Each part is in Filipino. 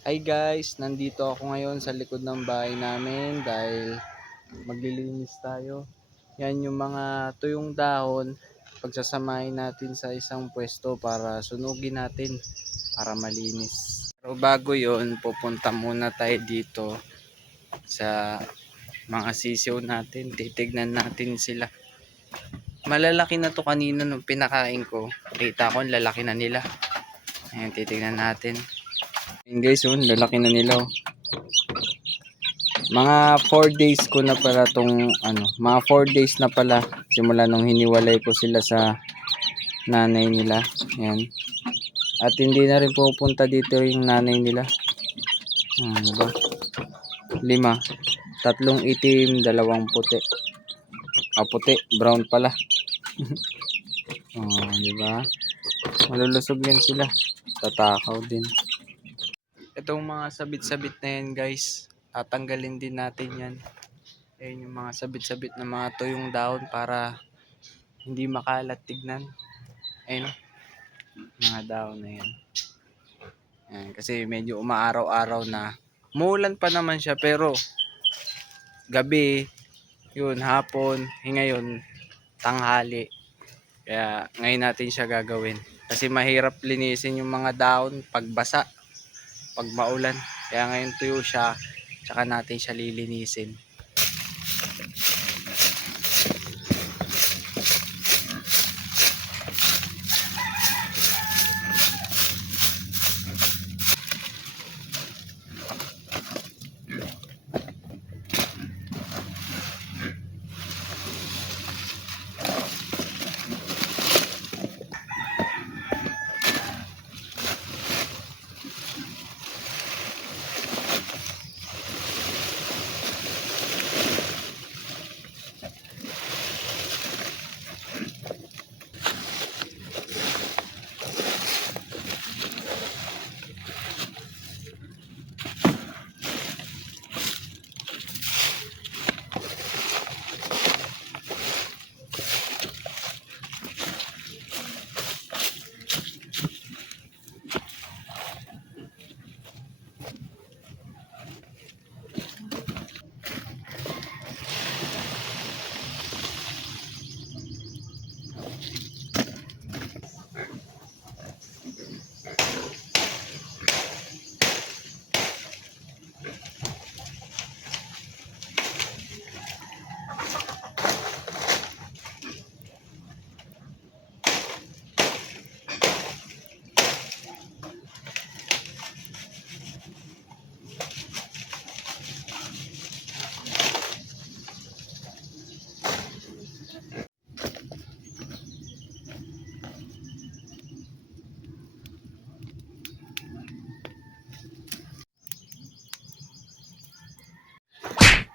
Hi guys, nandito ako ngayon sa likod ng bahay namin dahil maglilinis tayo. Yan yung mga tuyong dahon, pagsasamahin natin sa isang pwesto para sunugin natin para malinis. Pero bago yon, pupunta muna tayo dito sa mga sisiw natin, titignan natin sila. Malalaki na to kanina nung pinakain ko. Kita ko lalaki na nila. Ayan, titignan natin. Ayan guys, lalaki na nila. Mga 4 days ko na pala tong mga 4 days na pala simula nung hiniwalay ko sila sa nanay nila. Ayan. At hindi na rin pupunta dito yung nanay nila. Diba? 5. 3 itim, 2 puti. Puti, brown pala. Diba? Malulusog yan sila. Tatakaw din. Itong mga sabit-sabit na yan guys, tatanggalin din natin yan. Ayan yung mga sabit-sabit na mga tuyong dahon para hindi makalat tignan. Ayan, mga dahon na yan. Ayan, kasi medyo umaaraw-araw na. Muulan pa naman siya pero gabi, yun, hapon, ngayon, tanghali. Kaya ngayon natin siya gagawin. Kasi mahirap linisin yung mga dahon pag basa, pag maulan. Kaya ngayon tuyo siya, tsaka natin siya lilinisin.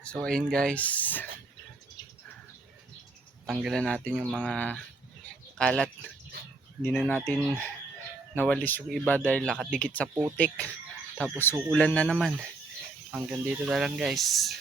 So ayun guys, tanggalan natin yung mga kalat. Hindi na natin nawalis yung iba dahil nakadikit sa putik. Tapos uulan na naman. Hanggang dito na lang guys.